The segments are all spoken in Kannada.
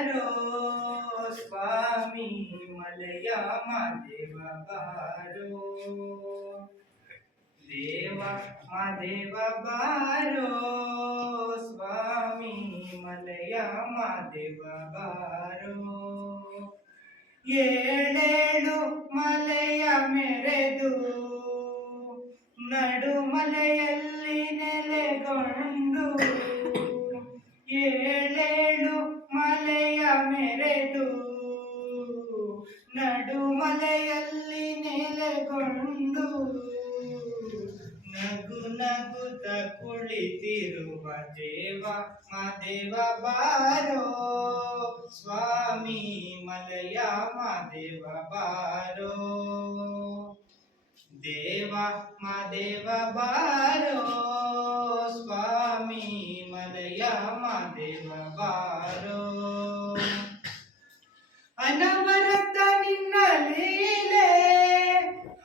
ಬಾರೋ ಸ್ವಾಮಿ ಮಲಯ ಮಾದೇವ ಬಾರೋ ದೇವ ಮಾದೇವ ಬಾರೋ ಸ್ವಾಮಿ ಮಲಯ ಮಾದೇವ ಬಾರೋ ಏಳೇಳು ಮಲೆಯ ಮೆರೆದು ನಡುಮಲೆಯಲ್ಲಿ ನೆಲೆಗೊಂಡು ಏಳೇಳು ಮಲೆಯ ಮೆರೆದು ನಡುಮಲೆಯಲ್ಲಿ ನೆಲೆಗೊಂಡು ನಗು ನಗುತ್ತ ಕುಳಿತಿರುವ ದೇವ ಮಾದೇವ ಬಾರೋ ಸ್ವಾಮಿ ಮಲಯ ಮಾದೇವ ಬಾರೋ ದೇವ ಮಾದೇವ ಬಾರೋ ಸ್ವಾಮಿ ಮಲಯ ಮಾದೇವ ಬಾರೋ ಅನವರತ ನಿನ್ನ ಲೀಲೆ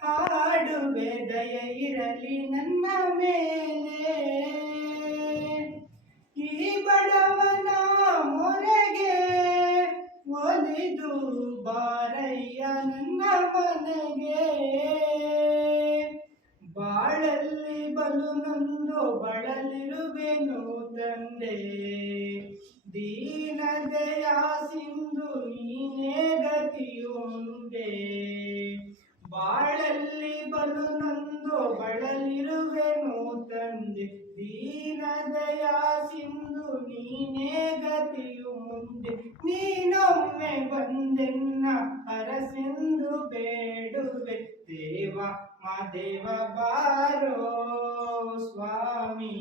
ಹಾಡುವೆ ದಯ ಇರಲಿ ನನ್ನ ಮೇಲೆ ಈ ಬಡವನ ಮೊರೆಗೆ ಒಲಿದು ಬಾರಯ್ಯ ನನ್ನ ಮನೆಗೆ ಬಾಳಲ್ಲಿ ಬಲು ನೊಂದು ಬಳಲಿರುವೆನು ತಂದೆ ದೀನದಯ ಸಿಂಧು ನೀನೇ ಗತಿಯುಂಡೆ ಬಾಳಲ್ಲಿ ಬಲು ನೊಂದು ಬಳಲಿರುವೆನು ತಂದೆ ದೀನದಯ ಸಿಂಧು ನೀನೇ ಗತಿಯು ಮುಂದೆ ನೀನೊಮ್ಮೆ ಬಂದೆನ್ನ ಹರಸೆಂದು ಬೇಡುವೆ ದೇವ ಮಾದೇವ ಬಾರೋ ಸ್ವಾಮಿ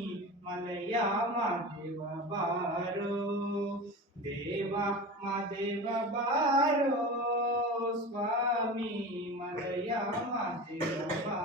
ಮಲಯ ಮಾದೇವ ಬಾರೋ ದೇವ ಮಾದೇವ ಬಾರೋ ಸ್ವಾಮಿ ಮಲಯ ಮಾದೇವ ಬಾರೋ